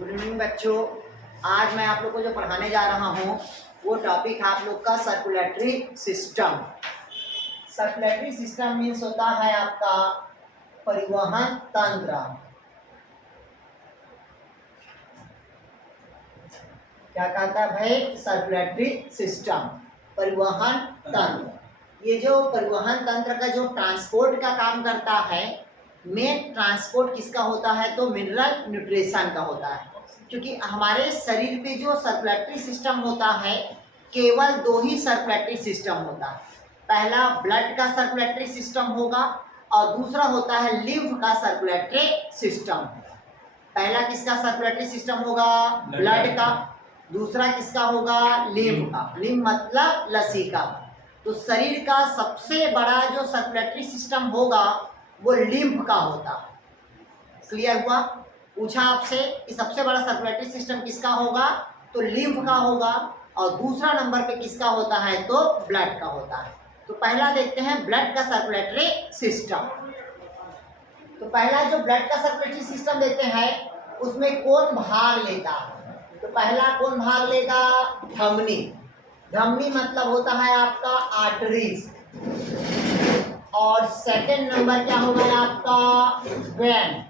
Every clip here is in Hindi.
गुड इवनिंग बच्चों। आज मैं आप लोग को जो पढ़ाने जा रहा हूँ वो टॉपिक है आप लोग का circulatory system. Circulatory system means होता है आपका परिवहन तंत्र। क्या कहता है भाई? सर्कुलेटरी सिस्टम, परिवहन तंत्र। ये जो परिवहन तंत्र का जो ट्रांसपोर्ट का काम करता है, मेन ट्रांसपोर्ट किसका होता है? तो मिनरल न्यूट्रिशन का होता है। क्योंकि हमारे शरीर पे जो सर्कुलेटरी सिस्टम होता है, केवल दो ही सर्कुलेटरी सिस्टम होता है। पहला ब्लड का सर्कुलेटरी सिस्टम होगा और दूसरा होता है लिम्फ का सर्कुलेटरी सिस्टम। पहला किसका सर्कुलेटरी सिस्टम होगा? ब्लड का। दूसरा किसका होगा? लिम्फ का। लिम्फ मतलब लसीका। तो शरीर का सबसे बड़ा जो सर्कुलेटरी सिस्टम होगा वो लिम्फ का होता है। क्लियर हुआ? पूछा आपसे कि सबसे बड़ा सर्कुलेटरी सिस्टम किसका होगा? तो लिम्फ का होगा। और दूसरा नंबर पे किसका होता है? तो ब्लड का होता है। तो पहला देखते हैं ब्लड का सर्कुलेटरी सिस्टम। तो पहला जो ब्लड का सर्कुलेटरी सिस्टम देखते हैं उसमें कौन भाग लेता है? तो पहला कौन भाग लेगा? धमनी। धमनी मतलब होता है आपका आर्टरीज। और सेकंड नंबर क्या होगा आपका? वेन।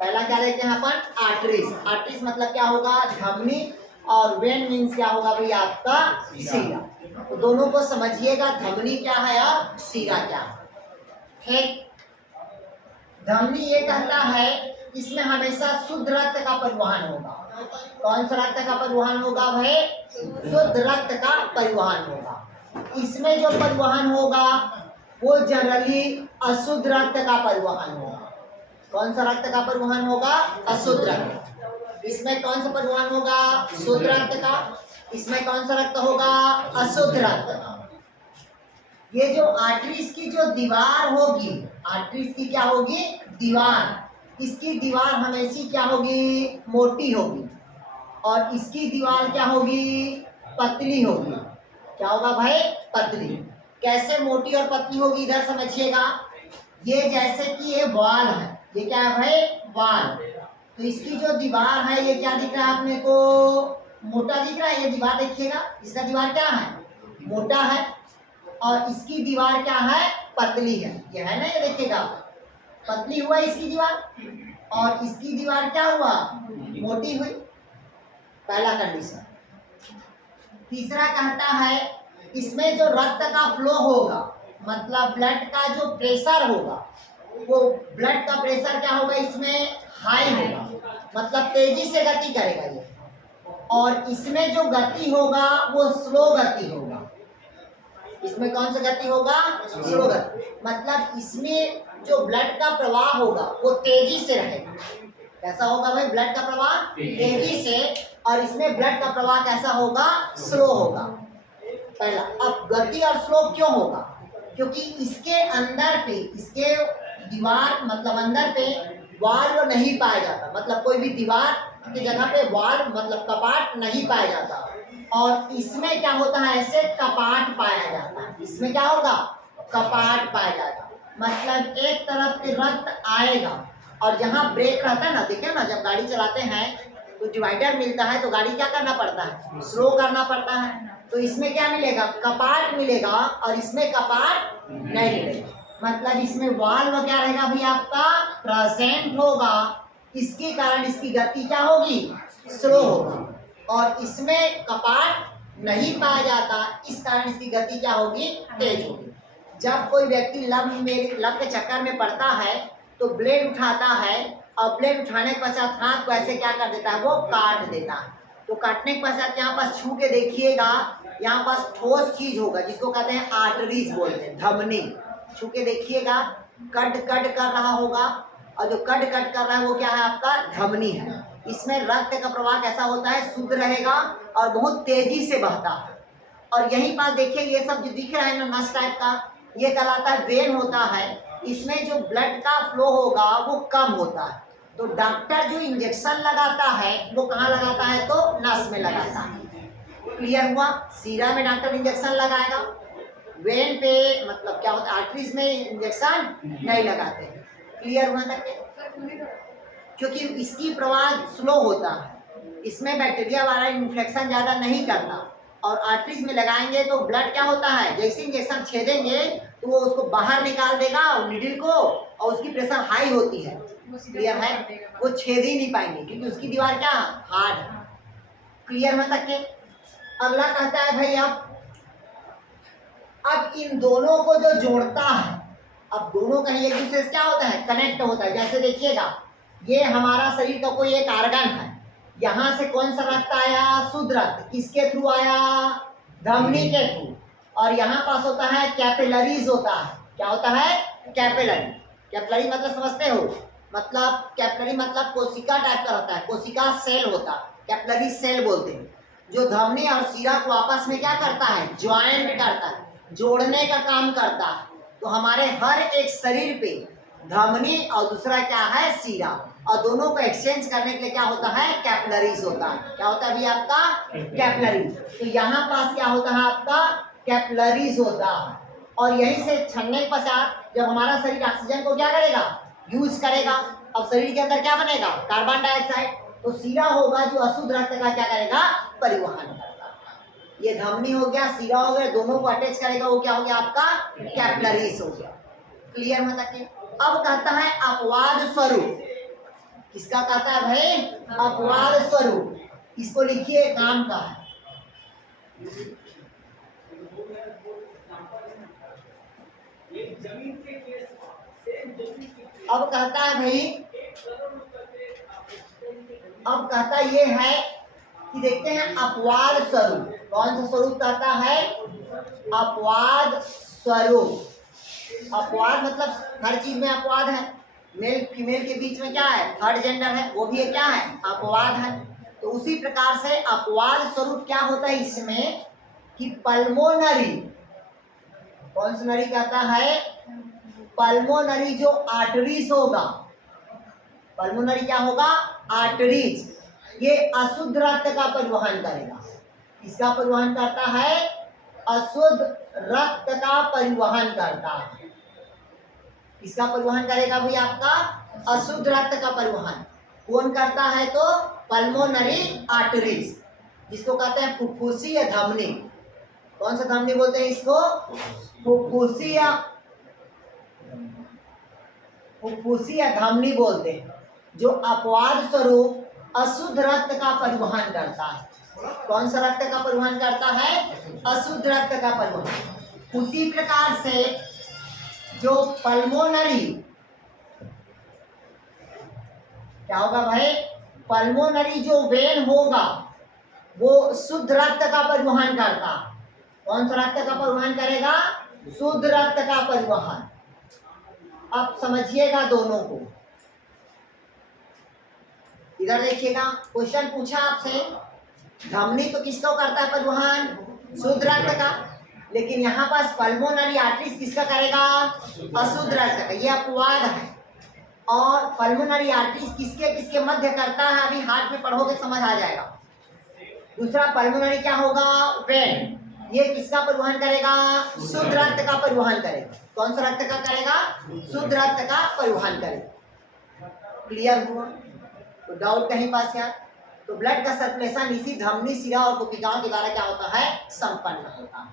पहला क्या लेते हैं अपन? आर्टरीज। आर्टरीज मतलब क्या होगा? धमनी। और वेन मीन्स क्या होगा भाई? आपका सीरा। तो दोनों को समझिएगा, धमनी क्या है और सीरा क्या है। ठीक। धमनी ये कहता है इसमें हमेशा शुद्ध रक्त का परिवहन होगा। कौन सा रक्त का परिवहन होगा भाई? शुद्ध रक्त का परिवहन होगा। इसमें जो परिवहन होगा वो जनरली अशुद्ध रक्त का परिवहन होगा। कौन सा रक्त का परिवहन होगा? अशुद्ध रक्त। इसमें कौन सा परिवहन होगा? शुद्ध रक्त का। इसमें कौन सा रक्त होगा? अशुद्ध रक्त का। ये जो आर्टरीज की जो दीवार होगी, आर्टरीज की क्या होगी? दीवार। इसकी दीवार हमेशा क्या होगी? मोटी होगी। और इसकी दीवार क्या होगी? पतली होगी। क्या होगा भाई? पतली। कैसे मोटी और पतली होगी इधर समझिएगा। ये जैसे कि ये वॉल है, ये क्या है भाई? वॉल। तो इसकी जो दीवार है ये क्या दिख रहा है आपने को? मोटा दिख रहा है। ये दीवार देखिएगा, इसका दीवार क्या है? मोटा है। और इसकी दीवार क्या है? पतली है। ये है ना, ये देखिएगा पतली हुआ इसकी दीवार और इसकी दीवार क्या हुआ? मोटी हुई। पहला कंडीशन। तीसरा कहता है इसमें जो रक्त का फ्लो होगा, मतलब ब्लड का जो प्रेशर होगा, वो ब्लड का प्रेशर क्या होगा? इसमें हाई होगा, मतलब तेजी से गति करेगा ये। और इसमें जो गति होगा वो स्लो गति होगा। इसमें कौन सा गति होगा? स्लो गति। मतलब इसमें जो ब्लड का प्रवाह होगा वो तेजी से रहेगा। कैसा होगा भाई? ब्लड का प्रवाह तेजी से। और इसमें ब्लड का प्रवाह कैसा होगा? स्लो होगा। पहला। अब गति और स्लो क्यों होगा? क्योंकि इसके अंदर पे, इसके दीवार मतलब अंदर पे वॉल्व नहीं पाया जाता। मतलब कोई भी दीवार की जगह पे वॉल्व मतलब कपाट नहीं पाया जाता। और इसमें क्या होता है? ऐसे कपाट पाया जाता है। इसमें क्या होगा? कपाट पाया जाता। मतलब एक तरफ के रक्त आएगा और जहाँ ब्रेक रहता है ना, देखिए ना, जब गाड़ी चलाते हैं तो डिवाइडर मिलता है तो गाड़ी क्या करना पड़ता है? स्लो करना पड़ता है। तो इसमें क्या मिलेगा? कपाट मिलेगा और इसमें कपाट नहीं मिलेगा। मतलब इसमें वाल्व क्या रहेगा भाई? आपका प्रेजेंट होगा। इसके कारण इसकी गति क्या होगी? स्लो होगी। और इसमें कपाट नहीं पाया जाता, इस कारण इसकी गति क्या होगी? तेज होगी। जब कोई व्यक्ति लब के चक्कर में पड़ता है तो ब्लेड उठाता है और ब्लेड उठाने के पश्चात हाथ को ऐसे क्या कर देता है? वो काट देता है। तो काटने के पश्चात यहाँ पास छू के देखिएगा, यहाँ पास ठोस चीज होगा जिसको कहते हैं आर्टरीज बोलते हैं, धमनी। छू के देखिएगा, कट कट कर रहा होगा। और जो कट कट कर रहा है वो क्या है? आपका धमनी है। इसमें रक्त का प्रवाह कैसा होता है? शुद्ध रहेगा और बहुत तेजी से बहता है। और यहीं पास देखिए ये सब जो दिख रहा है ना, नस टाइप का, ये कहलाता है वेन होता है। इसमें जो ब्लड का फ्लो होगा वो कम होता है। तो डॉक्टर जो इंजेक्शन लगाता है वो कहाँ लगाता है? तो नस में लगाता है। क्लियर हुआ? सीरा में डॉक्टर इंजेक्शन लगाएगा, वेन पे मतलब क्या होता है? आर्टरीज में इंजेक्शन नहीं लगाते। क्लियर हुआ तक? क्योंकि इसकी प्रवाह स्लो होता है, इसमें बैक्टीरिया वाला इन्फेक्शन ज़्यादा नहीं करता। और आर्टरीज में लगाएंगे तो ब्लड क्या होता है, जैसे इंजेक्शन छेदेंगे तो वो उसको बाहर निकाल देगा नीडल को, और उसकी प्रेशर हाई होती है, क्लियर है, वो छेद ही नहीं पाएंगे क्योंकि उसकी दीवार क्या हार्ड है। क्लियर हो तक के। अगला कहता है भाई अब इन दोनों को जो जोड़ता है, अब दोनों का एक दूसरे से क्या होता है, कनेक्ट होता है। जैसे देखिएगा, ये हमारा शरीर का कोई एक आर्गन है, यहाँ से कौन सा रक्त आया, शुद्ध रक्त, किसके थ्रू आया, धमनी के थ्रू। और यहाँ पास होता है कैपिलरीज होता है, क्या होता है, कैपिलरी। कैपिलरी मतलब समझते हो, मतलब कैपिलरी मतलब कोशिका टाइप का होता है, कोशिका सेल होता है, कैपिलरी सेल बोलते हैं, जो धमनी और शिरा को आपस में क्या करता है, ज्वाइंट करता है, जोड़ने का काम करता है। तो हमारे हर एक शरीर पे धमनी और दूसरा क्या है, शिरा, और दोनों को एक्सचेंज करने के लिए क्या होता है, कैपिलरीज होता है। क्या होता है अभी आपका, कैपिलरीज। तो यहाँ पास क्या होता है आपका, कैपिलरीज होता है। और यहीं से छलने के पश्चात जब हमारा शरीर ऑक्सीजन को क्या करेगा, यूज करेगा, अब शरीर के अंदर क्या बनेगा, कार्बन डाइऑक्साइड। तो शिरा होगा जो अशुद्ध रक्त का क्या करेगा, परिवहन करेगा। ये धमनी हो गया, शिरा हो गया, दोनों को अटैच करेगा, वो क्या हो गया आपका, कैपिलरीज हो गया। क्लियर हो तक के। अब कहता है अपवाद स्वरूप, किसका कहता है भाई, अपवाद स्वरूप। इसको लिखिए, काम का है। अब कहता है भाई, अब कहता ये है कि देखते हैं अपवाद स्वरूप, कौन सा स्वरूप कहता है, अपवाद स्वरूप। अपवाद मतलब हर चीज में अपवाद है, मेल फीमेल के बीच में क्या है, थर्ड जेंडर है, वो भी क्या है, अपवाद है। तो उसी प्रकार से अपवाद स्वरूप क्या होता है इसमें कि पल्मोनरी, कौन सा नरी कहता है, पल्मोनरी जो आर्टरीज होगा, पल्मोनरी क्या होगा, आर्टरीज, ये अशुद्ध रक्त का परिवहन करेगा। किसका परिवहन करता है, अशुद्ध रक्त का परिवहन करता है। किसका परिवहन करेगा भाई आपका, अशुद्ध रक्त का परिवहन कौन करता है, तो पल्मोनरी आर्टरीज, जिसको कहते हैं फुफ्फुसी या धमनी। कौन सा धमनी बोलते हैं इसको, फुफ्फुसी या धमनी बोलते हैं, जो अपवाद स्वरूप अशुद्ध रक्त का परिवहन करता है। कौन सा रक्त का परिवहन करता है, अशुद्ध रक्त का परिवहन। उसी प्रकार से जो पल्मोनरी, क्या होगा भाई, पल्मोनरी जो वेन होगा वो शुद्ध रक्त का परिवहन करता। कौन सा रक्त का परिवहन करेगा, शुद्ध रक्त का परिवहन। अब समझिएगा दोनों को, इधर देखिएगा, क्वेश्चन पूछा आपसे, धमनी तो किसको करता है परिवहन, शुद्ध रक्त का, लेकिन यहाँ पास पल्मोनरी आर्टरीज किसका करेगा, अशुद्ध रक्त का, ये अपवाद है। और पल्मोनरी आर्टरीज किसके किसके मध्य करता है, अभी हार्ट में पढ़ोगे समझ आ जाएगा। दूसरा पल्मोनरी क्या होगा, वेन, ये किसका परिवहन करेगा, शुद्ध रक्त का परिवहन करेगा। कौन सा रक्त का करेगा, शुद्ध रक्त का परिवहन करेगा। क्लियर हुआ, तो डाउट कहीं पास क्या, तो ब्लड का सर्कुलेशन इसी धमनी, शिरा और कोशिकाओं के द्वारा क्या होता है, संपन्न होता है।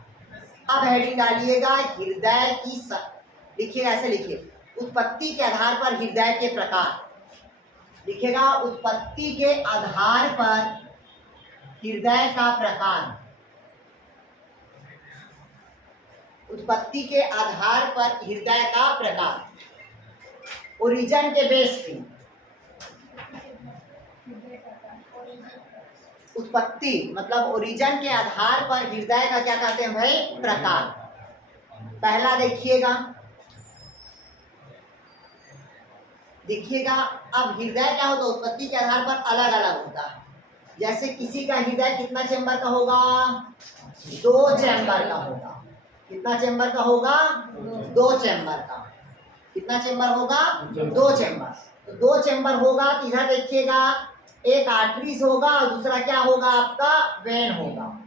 अब हेडिंग डालिएगा, हृदय की लिखिएगा, ऐसे लिखिए, उत्पत्ति के आधार पर हृदय के प्रकार लिखिएगा, उत्पत्ति के आधार पर हृदय का प्रकार, उत्पत्ति के आधार पर हृदय का प्रकार, ओरिजिन के बेस पे, उत्पत्ति मतलब ओरिजिन के आधार पर हृदय का क्या कहते हैं भाई, प्रकार। पहला देखिएगा, अब हृदय क्या होता है, उत्पत्ति के आधार पर अलग अलग होता है। जैसे किसी का हृदय कितना चैम्बर का होगा, 2 चैम्बर का होगा। कितना चैम्बर का होगा, 2 चैम्बर का। कितना चैम्बर होगा, 2 चैम्बर। तो 2 चैम्बर होगा, तो इधर देखिएगा, एक आर्टरीज होगा और दूसरा क्या होगा आपका, वेन होगा।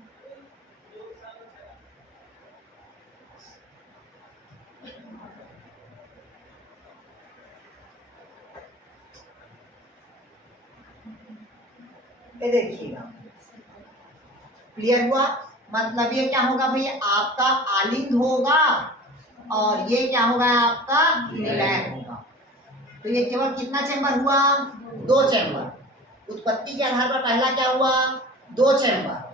ये देखिएगा, क्लियर हुआ? मतलब ये क्या होगा भाई, आपका आलिंद होगा और ये क्या होगा, आपका निलय होगा। तो ये केवल कितना चैम्बर हुआ, 2 चैम्बर। उत्पत्ति के आधार पर पहला क्या हुआ, 2 चैम्बर।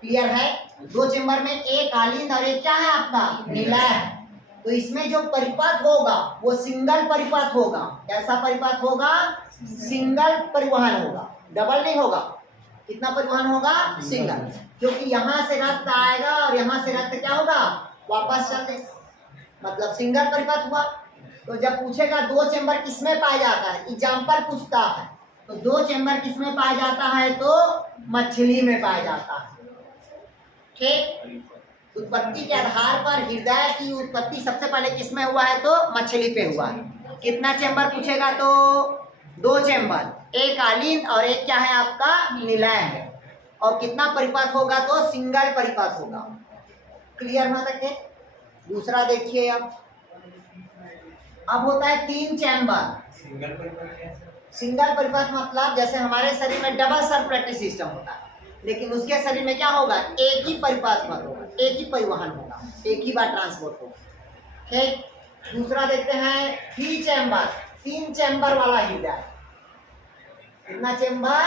क्लियर है? 2 चैम्बर में एक आलिंद और एक क्या है, आपका निलय है। तो इसमें जो परिपथ होगा वो सिंगल परिपथ होगा। कैसा परिपथ होगा, सिंगल परिवहन होगा, डबल नहीं होगा। कितना परिवहन होगा, सिंगल। क्योंकि यहाँ से रक्त आएगा और यहाँ से रक्त क्या होगा, वापस चलते, मतलब सिंगल परिपथ हुआ। तो जब पूछेगा 2 चैम्बर किसमें पाया जाता है, एग्जाम्पल पूछता है, तो 2 चैम्बर किसमें पाया जाता है, तो मछली में पाया जाता है। ठीक, उत्पत्ति के आधार पर हृदय की उत्पत्ति सबसे पहले किसमें हुआ है, तो मछली पे हुआ है। कितना चैम्बर पूछेगा, तो 2 चैम्बर, एक आलिंद और एक क्या है, आपका निलय है। और कितना परिपथ होगा, तो सिंगल परिपथ होगा। क्लियर ना तक है? दूसरा देखिए, अब होता है 3 चैम्बर। सिंगल परिपथ मतलब जैसे हमारे शरीर में डबल सर्कुलेटरी सिस्टम होता है, लेकिन उसके शरीर में क्या होगा, एक ही परिपथ होगा, एक ही परिवहन होगा, एक ही बार ट्रांसपोर्ट होगा। ठीक, दूसरा देखते हैं 3 चैम्बर, 3 चैम्बर वाला हृदय। कितना चैम्बर,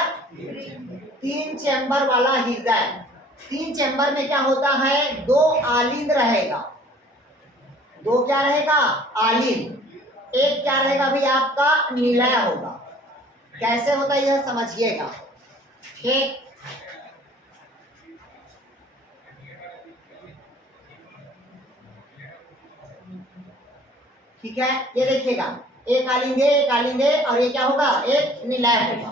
3 चैम्बर वाला हृदय। 3 चैम्बर में क्या होता है, 2 आलिंद रहेगा, 2 क्या रहेगा, आलिंद, एक क्या रहेगा भाई, आपका निलय होगा। कैसे होता है यह समझिएगा। ठीक, ठीक है, ये देखिएगा, एक आलिंदे, एक आलिंदे और ये क्या होगा, एक निलय होगा।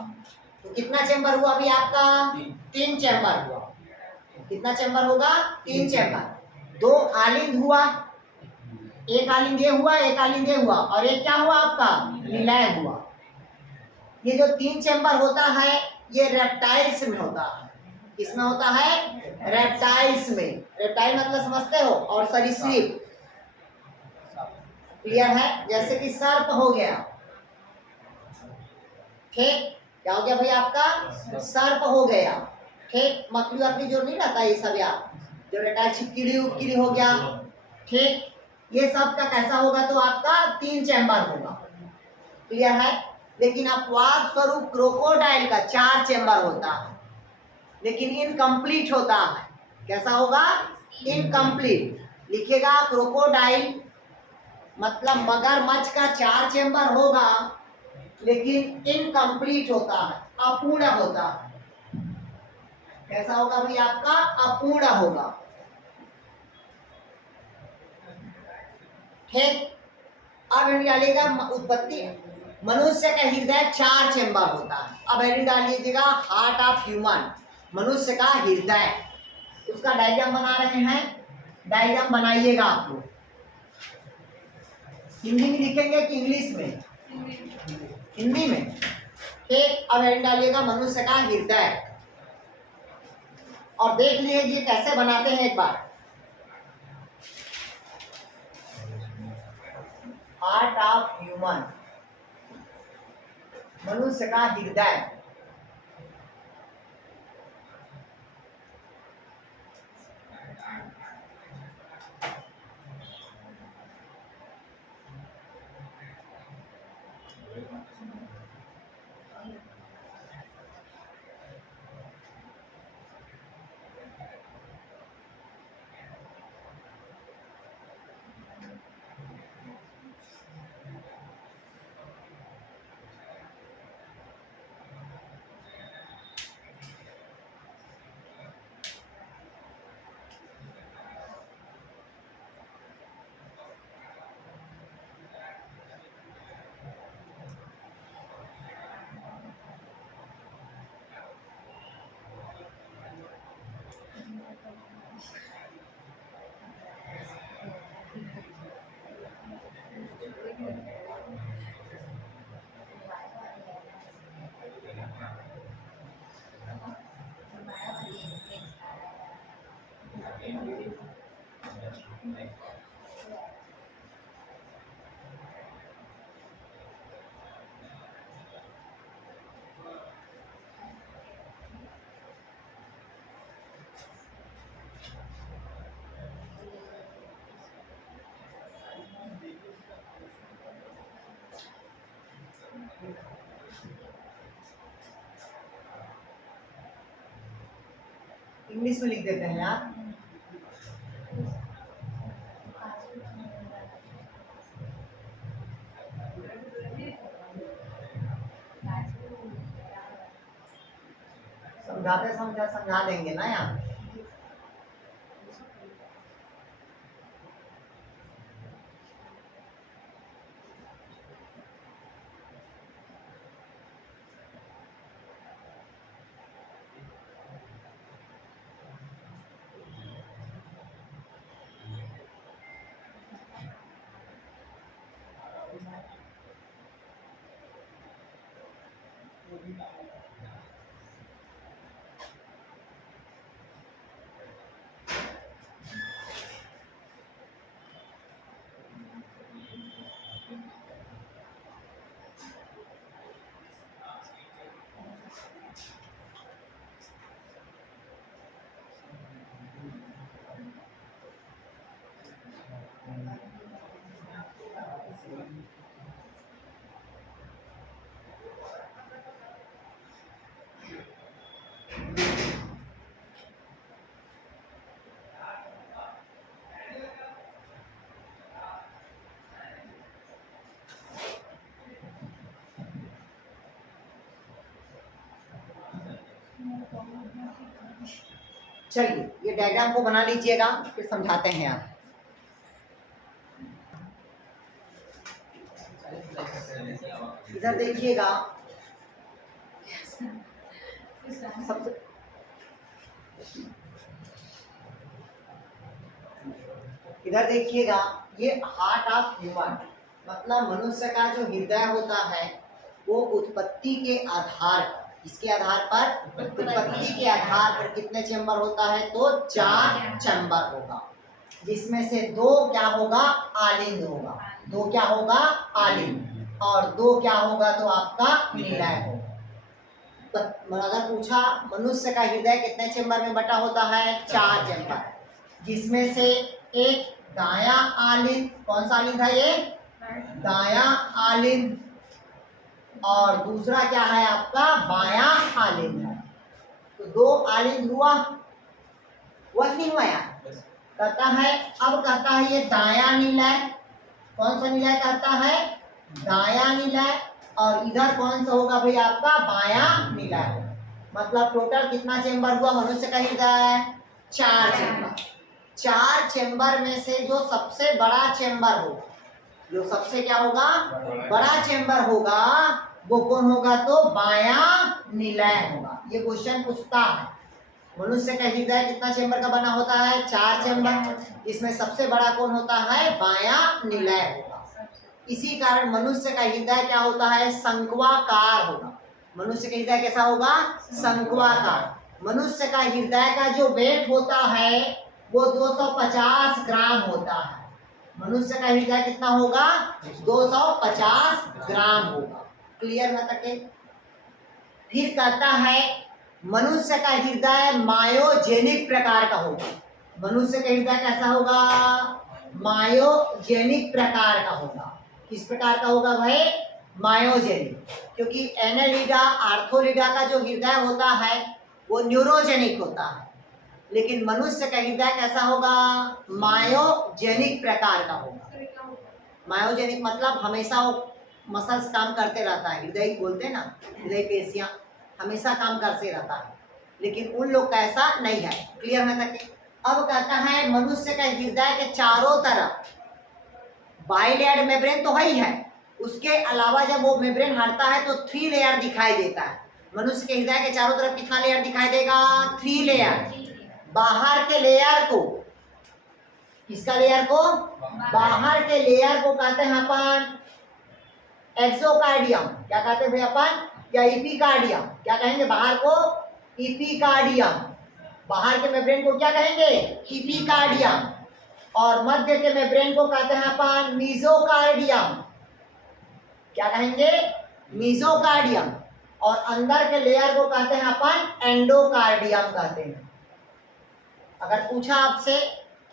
तो कितना चैम्बर हुआ अभी आपका, 3 चैम्बर हुआ। कितना चैम्बर होगा, 3 चैम्बर। 2 आलिंद हुआ, एक आलिंद ये हुआ, एक आलिंद ये हुआ, और एक क्या हुआ, आपका निलय हुआ। ये जो 3 चैम्बर होता है ये रेप्टाइल्स में होता है। किसमें होता है, रेप्टाइल्स में। रेप्टाइल मतलब समझते हो, और सरीसृप। क्लियर है? जैसे कि सर्प हो गया। ठीक, क्या हो गया भाई, आपका सर्प हो गया। ठीक, मकड़ी वकड़ी जो नहीं रहता ये सब, यार जो रेप्टाइल, छिपकली उपकली हो गया। ठीक, ये सब का कैसा होगा, तो आपका 3 चैम्बर होगा। क्लियर है? लेकिन अपवाद स्वरूप क्रोकोडाइल का 4 चैम्बर होता है, लेकिन इनकम्प्लीट होता है। कैसा होगा, इनकम्प्लीट। लिखेगा क्रोकोडाइल मतलब मगरमच्छ का 4 चैम्बर होगा, लेकिन इनकम्प्लीट होता है, अपूर्ण होता है। कैसा होगा भाई, आपका अपूर्ण होगा। ठीक, अब डालिएगा उत्पत्ति, मनुष्य का हृदय 4 चैम्बर होता है। अब हेडिंग डाल लीजिएगा, हार्ट ऑफ ह्यूमन, मनुष्य का हृदय। उसका डायग्राम बना रहे हैं, डायग्राम बनाइएगा आप लोग। हिंदी में लिखेंगे कि इंग्लिश में, हिंदी में। ठीक, अब हेडिंग डालिएगा, मनुष्य का हृदय। और देख लीजिए कैसे बनाते हैं एक बार। हार्ट ऑफ ह्यूमन, मनुष्य का हृदय। इंग्लिश में लिख देते हैं यार। समझा देंगे ना यार। चलिए ये डायग्राम को बना लीजिएगा, फिर समझाते हैं आप। इधर देखिएगा, सबसे इधर देखिएगा, ये हार्ट ऑफ ह्यूमन मतलब मनुष्य का जो हृदय होता है वो उत्पत्ति के आधार पर, इसके आधार पर, उत्पत्ति के आधार पर कितने चैम्बर होता है? तो 4 चैम्बर होगा, जिसमें से 2 क्या होगा? आलिंद होगा। 2 क्या होगा? आलिंद। और 2 क्या होगा? तो आपका निलय होगा। अगर पूछा मनुष्य का हृदय कितने चैम्बर में बटा होता है? 4 चैम्बर, जिसमें से एक दायां आलिंद, कौन सा आलिंद है ये? दायां आलिंद, और दूसरा क्या है आपका? बायां आलिंद है। तो 2 आलिंद हुआ नहीं हुआ यार? कहता है, अब कहता है ये दायां निलय, कौन सा निलय कहता है? दायां निलय। और इधर कौन सा होगा भाई? आपका बायां निलय। मतलब टोटल कितना चेंबर हुआ मनुष्य का हृदय? 4 चेंबर। 4 चेंबर में से जो सबसे बड़ा चेंबर होगा, जो सबसे क्या होगा? बड़ा चेंबर होगा, वो कौन होगा? तो बायां निलय होगा। ये क्वेश्चन पूछता है मनुष्य का हृदय कितना चेंबर का बना होता है? 4 चेंबर। इसमें सबसे बड़ा कौन होता है? बायां निलय होगा। इसी कारण मनुष्य का हृदय क्या होता है? शंक्वाकार होगा। मनुष्य का हृदय कैसा होगा? शंक्वाकार। मनुष्य का हृदय का जो वेट होता है वो 250 ग्राम होता है। मनुष्य का हृदय कितना होगा? 250 ग्राम होगा। क्लियर ना तके? फिर कहता है मनुष्य का हृदय मायोजेनिक प्रकार का होगा। मनुष्य का हृदय कैसा होगा? मायोजेनिक प्रकार का होगा। किस प्रकार का होगा भाई? मायोजेनिक। क्योंकि एनेलिडा, आर्थोलिडा का जो हृदय होता है वो न्यूरोजेनिक होता है, लेकिन मनुष्य का हृदय कैसा होगा? मायोजेनिक प्रकार का होगा। मायोजेनिक मतलब हमेशा वो मसल्स काम करते रहता है, हृदय बोलते हैं ना, हृदय पेशियां हमेशा काम करते रहता है, लेकिन उन लोग का ऐसा नहीं है। क्लियर है तक? अब कहता है मनुष्य का हृदय के चारों तरफ बाइलेयर मेम्ब्रेन तो ही है, उसके अलावा जब वो मेम्ब्रेन हटता है तो 3 लेयर दिखाई देता है। मनुष्य के हृदय के चारों तरफ कितना लेयर दिखाई देगा? 3 लेयर। बाहर के लेयर को, किसका लेयर को? बाहर के लेयर को कहते हैं अपन एक्सोकार्डियम। क्या कहते हैं भाई अपन? या इपिकार्डियम। क्या कहेंगे बाहर को? इपिकार्डियम। बाहर के मेम्ब्रेन को क्या कहेंगे? इपिकार्डियम। और मध्य के मेम्ब्रेन को कहते हैं अपन मीजोकार्डियम। क्या कहेंगे? मीजोकार्डियम। और अंदर के लेयर को कहते हैं अपन एंडोकार्डियम कहते हैं। अगर पूछा आपसे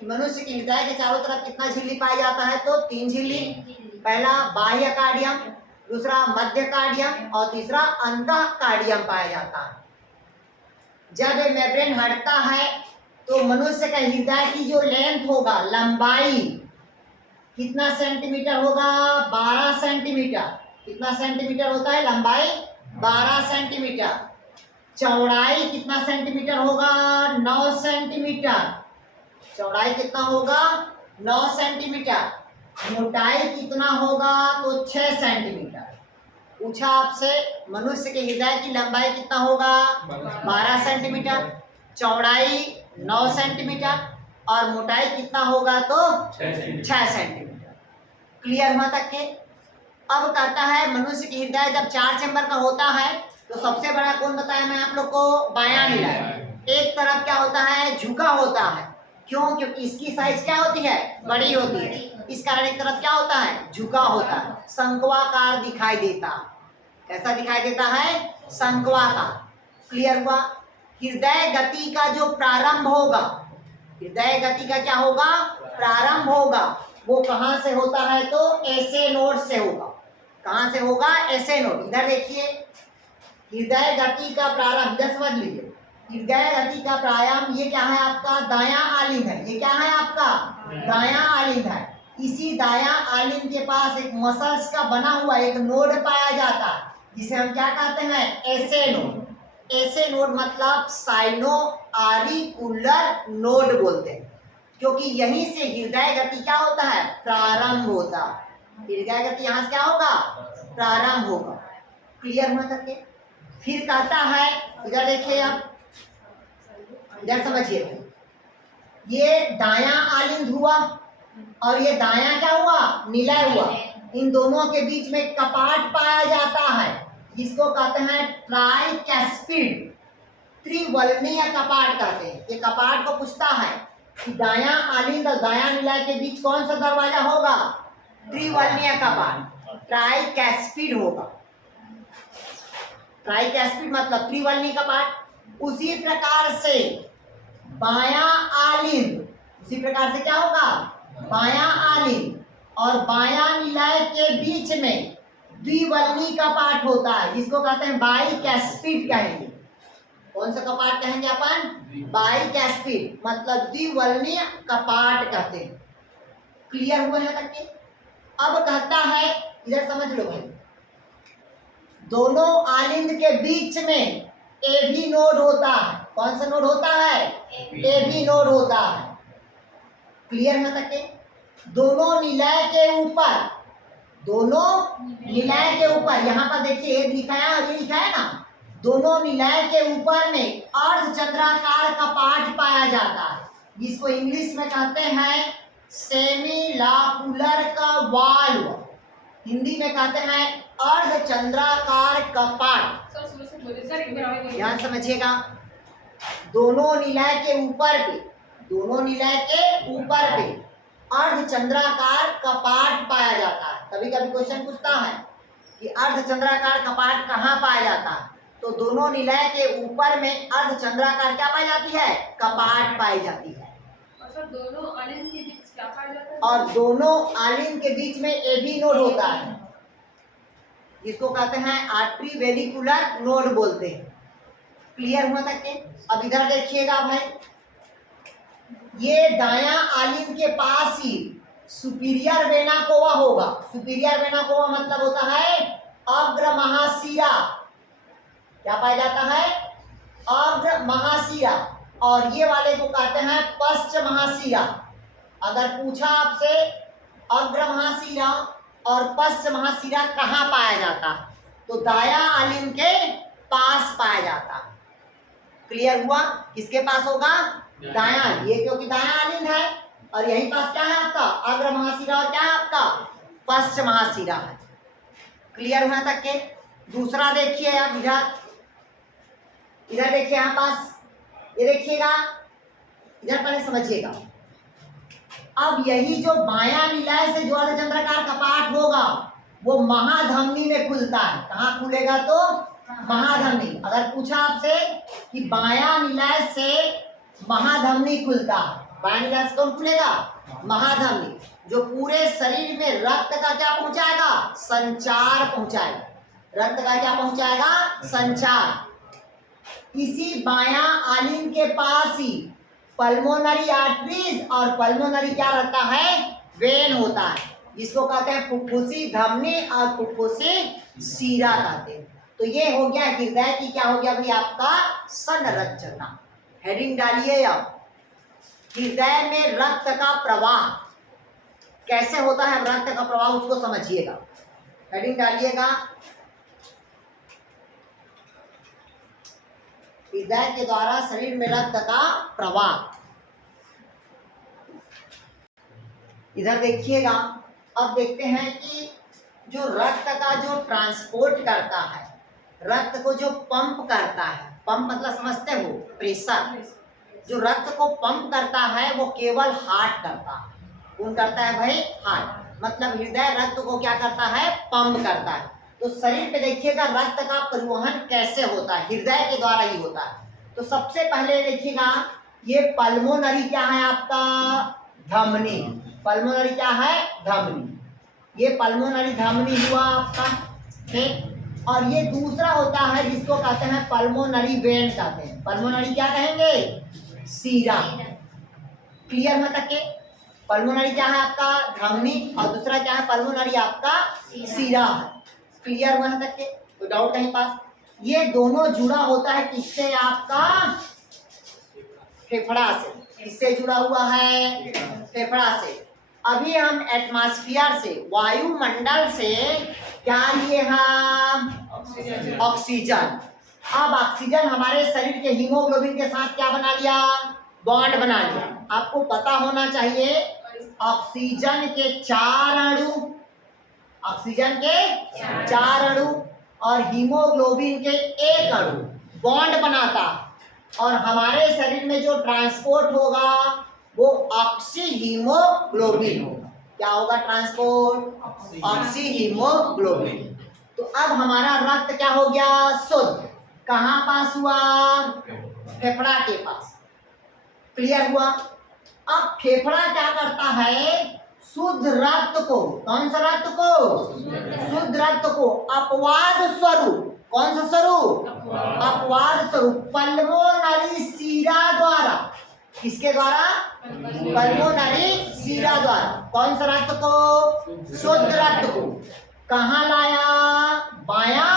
कि मनुष्य के हृदय के चारों तरफ कितना झिल्ली पाया जाता है, तो 3 झिल्ली। पहला बाह्य कार्डियम, दूसरा मध्य कार्डियम और तीसरा अंतः कार्डियम पाया जाता है। जब ये मेम्ब्रेन हटता है तो मनुष्य का हृदय की जो लेंथ होगा, लंबाई कितना सेंटीमीटर होगा? 12 सेंटीमीटर। कितना सेंटीमीटर होता है लंबाई? 12 सेंटीमीटर। चौड़ाई कितना सेंटीमीटर होगा? 9 सेंटीमीटर। चौड़ाई कितना होगा? 9 सेंटीमीटर। मोटाई कितना होगा? तो 6 सेंटीमीटर। पूछा आपसे मनुष्य के हृदय की लंबाई कितना होगा? 12 सेंटीमीटर, चौड़ाई 9 सेंटीमीटर और मोटाई कितना होगा? तो 6 सेंटीमीटर। क्लियर हुआ तक के? अब कहता है मनुष्य के हृदय जब 4 चैम्बर का होता है तो सबसे बड़ा कौन बताया मैं आप लोग को? बायां निलय। एक तरफ क्या होता है? झुका होता है। क्यों? क्योंकि इसकी साइज क्या होती है? बड़ी होती है। इस कारण एक तरफ क्या होता है? झुका होता है, शंक्वाकार दिखाई देता। कैसा दिखाई देता है? शंक्वाकार। क्लियर हुआ? हृदय गति का जो प्रारंभ होगा, हृदय गति का क्या होगा? प्रारंभ होगा। वो कहां से होता है? तो ऐसे नोड से होगा। कहां से होगा? ऐसे नोड। इधर देखिए, हृदय गति का प्रारंभ, इधर समझ लीजिए, हृदय गति का प्रारंभ ये क्या है आपका? दायां आलिंद है। ये क्या है आपका? दायां आलिंद है। इसी दायां आलिंद के पास एक मसल्स का बना हुआ एक नोड पाया जाता है जिसे हम क्या कहते हैं? ऐसे नोड। ऐसे नोड मतलब साइनो आरिकुलर नोड बोलते हैं, क्योंकि यहीं से हृदय गति क्या होता है? प्रारंभ होता है। हृदय गति यहाँ से क्या होगा? प्रारंभ होगा। क्लियर हुआ करके? फिर कहता है, इधर देखिए आप, इधर समझिए, ये दायां आलिंद हुआ और ये दायां क्या हुआ? निलय हुआ। इन दोनों के बीच में कपाट पाया जाता है जिसको कहते हैं ट्राइकैस्पिड, त्रिवलनीय कपाट कहते हैं। ये कपाट को पूछता है कि दायां आलिंद और दायां निलय के बीच कौन सा दरवाजा होगा? त्रिवलनीय कपाट, ट्राइकैस्पिड होगा। ट्राइकैस्पिड मतलब त्रिवलनीय कपाट। उसी प्रकार से बायां आलिंद, उसी प्रकार से क्या होगा? बायां आलिंद और बायां निलय के बीच में द्विवलनीय कपाट होता है जिसको कहते हैं बाइकैस्पिड कहेंगे। कौन सा कपाट कहेंगे अपन? बाइकैस्पिड मतलब द्विवलनीय कपाट कहते हैं। क्लियर हुए हैं तक के? अब कहता है, इधर समझ लो भाई, दोनों आलिंद के बीच में एबी नोड होता है। कौन सा नोड होता है? एबी नोड होता है। क्लियर है तक के? दोनों निलय के ऊपर, दोनों निलय के ऊपर, यहाँ पर देखिए ये लिखा है और ये लिखा है ना, दोनों निलय के ऊपर में अर्धचंद्राकार कपाट पाया जाता है जिसको इंग्लिश में कहते हैं सेमीलाकुलर का वाल्व, हिंदी में कहते हैं अर्धचंद्राकार कपाट। ध्यान समझिएगा, दोनों निलय के ऊपर पे, दोनों निलय के ऊपर पे अर्धचंद्राकार कपाट पाया जाता है। कभी कभी क्वेश्चन पूछता है कि अर्धचंद्राकार कपाट कहाँ पाया जाता है, तो दोनों निलय के ऊपर में अर्धचंद्राकार क्या पाई जाती है? कपाट पाई जाती है। दोनों आलिंद के बीच क्या पाया जाता है? और दोनों आलिंद के बीच में एबी नोड होता है जिसको कहते हैं आर्टरी वेलिकुलर नोड बोलते हैं। क्लियर हुआ तक के? अब इधर देखिएगा भाई, ये दायां आलिंद के पास ही सुपीरियर वेना कोवा होगा। सुपीरियर वेना कोवा मतलब होता है अग्र महाशिरा। क्या पाया जाता है? अग्र महाशिरा। और ये वाले को कहते हैं पश्च महाशिरा। अगर पूछा आपसे अग्र महाशिरा और पश्च महाशिरा कहाँ पाया जाता है, तो दायां आलिंद के पास पाया जाता है। क्लियर हुआ? किसके पास होगा? दायां। ये क्योंकि दायां आलिंद है और यही पास क्या है आपका? अग्र महाशिरा और क्या है आपका? पश्च महाशिरा है। क्लियर हुआ तक के? दूसरा देखिए आप, इधर इधर देखिए यहाँ पास, ये देखिएगा, इधर पहले समझिएगा। अब यही जो बायां निलय से जो अर्धचंद्राकार कपाट होगा वो महाधमनी में खुलता है। कहाँ खुलेगा? तो महाधमनी। अगर पूछा आपसे कि बायां निलय से महाधमनी खुलता है, बायां निलय से कौन खुलेगा? महाधमनी, जो पूरे शरीर में रक्त का क्या पहुंचाएगा? संचार पहुंचाएगा। रक्त का क्या पहुंचाएगा? संचार। इसी बायां आलिंग के पास ही पल्मोनरी आर्टरीज और पल्मोनरी क्या रहता है, वेन होता है, जिसको कहते हैं फुफ्फुसी धमनी और फुफ्फुसी सीरा कहते हैं। तो ये हो गया हृदय की, क्या हो गया भाई आपका, संरचना। हेडिंग डालिए अब, हृदय में रक्त का प्रवाह कैसे होता है, रक्त का प्रवाह उसको समझिएगा। हेडिंग डालिएगा, हृदय के द्वारा शरीर में रक्त का प्रवाह। इधर देखिएगा, अब देखते हैं कि जो रक्त का जो ट्रांसपोर्ट करता है, रक्त को जो पंप करता है, पंप मतलब समझते हो, प्रेशर, जो रक्त को पंप करता है वो केवल हार्ट करता है। कौन करता है भाई, हार्ट। मतलब हृदय रक्त को क्या करता है, पंप करता है। तो शरीर पे देखिएगा रक्त का परिवहन कैसे होता है, हृदय के द्वारा ही होता है। तो सबसे पहले देखिएगा, ये पल्मोनरी क्या है आपका, धमनी। पल्मोनरी क्या है, धमनी। ये पल्मोनरी धमनी हुआ आपका, ठीक। और ये दूसरा होता है जिसको कहते हैं पल्मोनरी वेन कहते हैं। पल्मोनरी क्या कहेंगे, सीरा। क्लियर है तक के, पल्मोनरी क्या है आपका, धमनी, और दूसरा क्या है, पल्मोनरी आपका सीरा है। क्लियर हुआ है तक के, तो डाउट कहीं पास। ये दोनों जुड़ा होता है किससे, आपका फेफड़ा से। किससे जुड़ा हुआ है, फेफड़ा से। अभी हम एटमॉस्फेयर से, वायुमंडल से क्या लिए हम, ऑक्सीजन। अब ऑक्सीजन हमारे शरीर के हीमोग्लोबिन के साथ क्या बना लिया, बॉन्ड बना लिया। आपको पता होना चाहिए ऑक्सीजन के 4 अणु, ऑक्सीजन के 4 अणु और हीमोग्लोबिन के 1 अणु बॉन्ड बनाता। और हमारे शरीर में जो ट्रांसपोर्ट होगा वो ऑक्सी हीमोग्लोबिन होगा। क्या होगा ट्रांसपोर्ट, ऑक्सी हीमोग्लोबिन। तो अब हमारा रक्त क्या हो गया, शुद्ध। कहाँ पास हुआ, फेफड़ा के पास। क्लियर हुआ। अब फेफड़ा क्या करता है, शुद्ध रक्त को, कौन सा रक्त को, शुद्ध रक्त को अपवाद स्वरूप, कौन सा स्वरूप, अपवाद स्वरूप पल्मोनरी सीरा द्वारा, किसके द्वारा, पल्मोनरी सीरा द्वारा, कौन सा रक्त को, शुद्ध रक्त को कहाँ लाया, बायां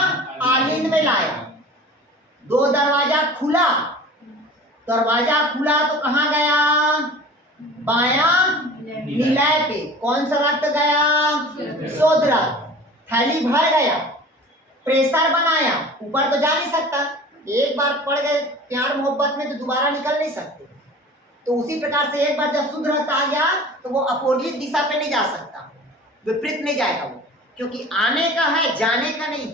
आलिंग में लाया। 2 दरवाजा खुला, दरवाजा खुला तो कहाँ गया, बायां निलय पे। कौन सा रक्त गया, शुद्ध रक्त। थैली भर गया, प्रेशर बनाया, ऊपर तो जा नहीं सकता, एक बार पड़ गए प्यार मोहब्बत में तो दोबारा निकल नहीं सकते। तो उसी प्रकार से एक बार जब शुद्ध रक्त आ गया तो वो अपोजिट दिशा पे नहीं जा सकता, विपरीत नहीं जाएगा वो, क्योंकि आने का है, जाने का नहीं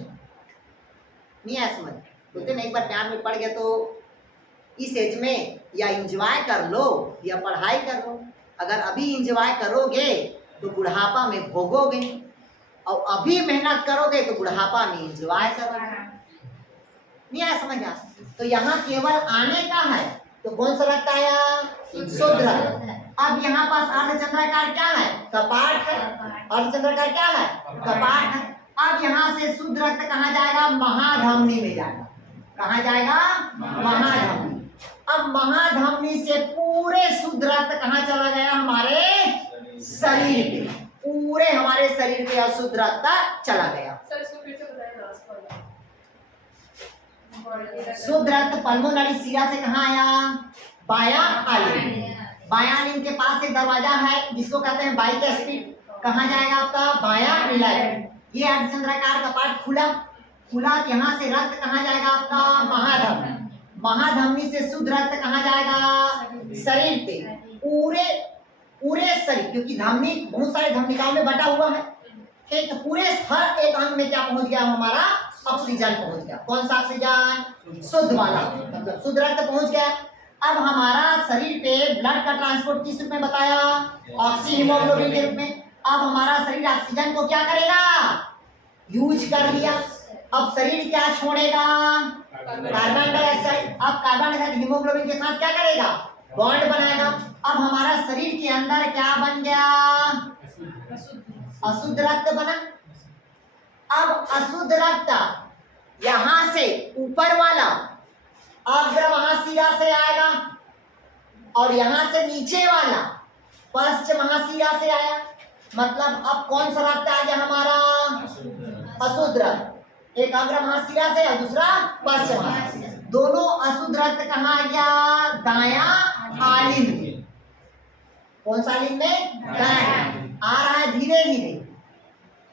है। समझ बोलते ना, एक बार प्यार में पड़ गया तो इस एज में या इंजॉय कर लो या पढ़ाई कर लो। अगर अभी इंजॉय करोगे तो बुढ़ापा में भोगोगे, और अभी मेहनत करोगे तो बुढ़ापा में इंजॉय करोगे। नहीं आया समझ आ? तो यहाँ केवल आने का है, तो कौन सा रक्त आया, शुद्ध रक्त। अब यहाँ पास अर्धचंद्राकार क्या है, कपाट है। अर्धचंद्राकार क्या है, कपाट है। अब यहाँ से शुद्ध रक्त कहाँ जाएगा, महाधमनी में जाएगा। कहाँ जाएगा, महाधमनी। अब महाधमनी से पूरे शुद्ध रक्त कहाँ चला गया, हमारे शरीर पे, पूरे हमारे शरीर पे अशुद्ध रक्त चला गया। सर इसको फिर से बताइए लास्ट वाला। शुद्ध रक्त पल्मोनरी सीरा से कहाँ आया, बायां आलिंग। बायां आलिंग के पास एक दरवाजा है जिसको कहते हैं बाइस्फीड। कहाँ जाएगा आपका, बायां निलय। ये अर्धचंद्राकार कपाट खुला, खुला यहाँ से रक्त कहाँ जाएगा आपका, महाधमनी। महाधमनी से शुद्ध रक्त कहाँ जाएगा, शरीर पे, पूरे शरीर, क्योंकि धमनी बहुत सारे धमनिकाओं में बटा हुआ है, ठीक। तो पूरे हर एक अंग में क्या पहुंच गया, हमारा ऑक्सीजन पहुंच गया। कौन सा ऑक्सीजन, शुद्ध वाला, मतलब शुद्ध रक्त पहुंच गया। अब हमारा शरीर पे ब्लड का ट्रांसपोर्ट किस रूप में बताया, ऑक्सी हीमोग्लोबिन के रूप में। अब हमारा शरीर ऑक्सीजन को क्या करेगा, यूज कर लिया। अब शरीर क्या छोड़ेगा, कार्बन डाइऑक्साइड। अब कार्बन डाइऑक्साइड हीमोग्लोबिन के साथ क्या करेगा, बॉन्ड बनाएगा। अब हमारा शरीर के अंदर क्या बन गया, अशुद्ध रक्त बना। अब अशुद्ध रक्त यहाँ से ऊपर वाला अग्र महाशिरा से आएगा और यहां से नीचे वाला पश्च महाशिरा से आया, मतलब अब कौन सा रक्त आ गया हमारा? अशुद्ध रक्त। एक अग्र महाशिरा से और दूसरा पश्च महाशिरा, दोनों अशुद्ध रक्त कहाँ आ गया? दाया आलिंद में। कौन सा आलिंद में? दाया। आ रहा है धीरे धीरे,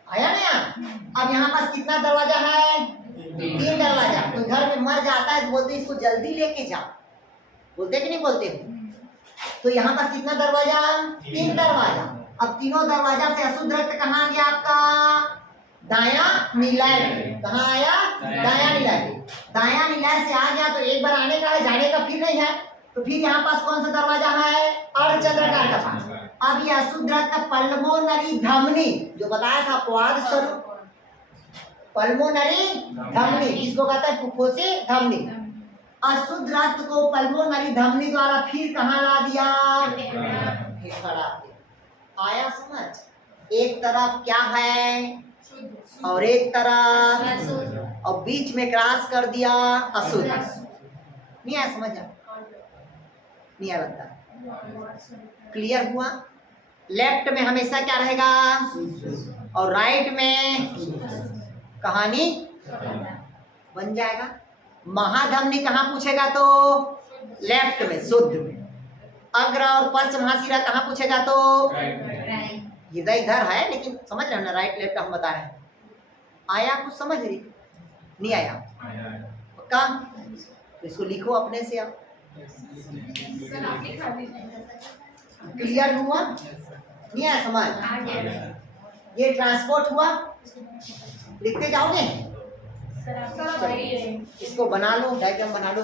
आया ना? अब यहाँ पास कितना दरवाजा है? 3 दरवाजा। कोई घर में मर जाता है तो बोलते हैं इसको जल्दी लेके जाओ, बोलते कि नहीं बोलते? तो यहाँ पास कितना दरवाजा? 3 दरवाजा। अब तीनों दरवाजा से अशुद्ध रक्त कहाँ आ गया आपका? दाया नीलाय। कहाँ आया? दाया नीलाय। दाया नीलाय से आ गया तो एक बार आने का है, जाने का फिर नहीं है। तो फिर यहाँ पास कौन सा दरवाजा है? अर्धचंद्राकार का पास। अब ये अशुद्ध रक्त पल्मोनरी धमनी, जो बताया था अपवाद स्वरूप, पल्मोनरी धमनी, इसको कहता है फुफ्फुसी धमनी। अशुद्ध रक्त को पल्मोनरी धमनी द्वारा फिर कहाँ ला दिया? फेफड़ा पे। आया समझ? एक तरफ क्या है और एक तरफ, और बीच में क्रॉस कर दिया अशुद्ध। नहीं आया समझ? नहीं आया लगता? क्लियर हुआ? लेफ्ट में हमेशा क्या रहेगा और राइट में कहानी बन जाएगा। महाधमनी कहाँ पूछेगा तो लेफ्ट में शुद्ध में। अग्र और पश्च महाशिरा कहाँ पूछेगा तो हृदय इधर है, लेकिन समझ रहे हो ना, राइट लेफ्ट हम बता रहे हैं। आया कुछ समझ रही? नहीं आया? पक्का? तो इसको लिखो अपने से आप। क्लियर हुआ? नहीं आया समझ? ये ट्रांसपोर्ट हुआ, लिखते जाओगे? इसको बना लो, डायग्राम बना लो।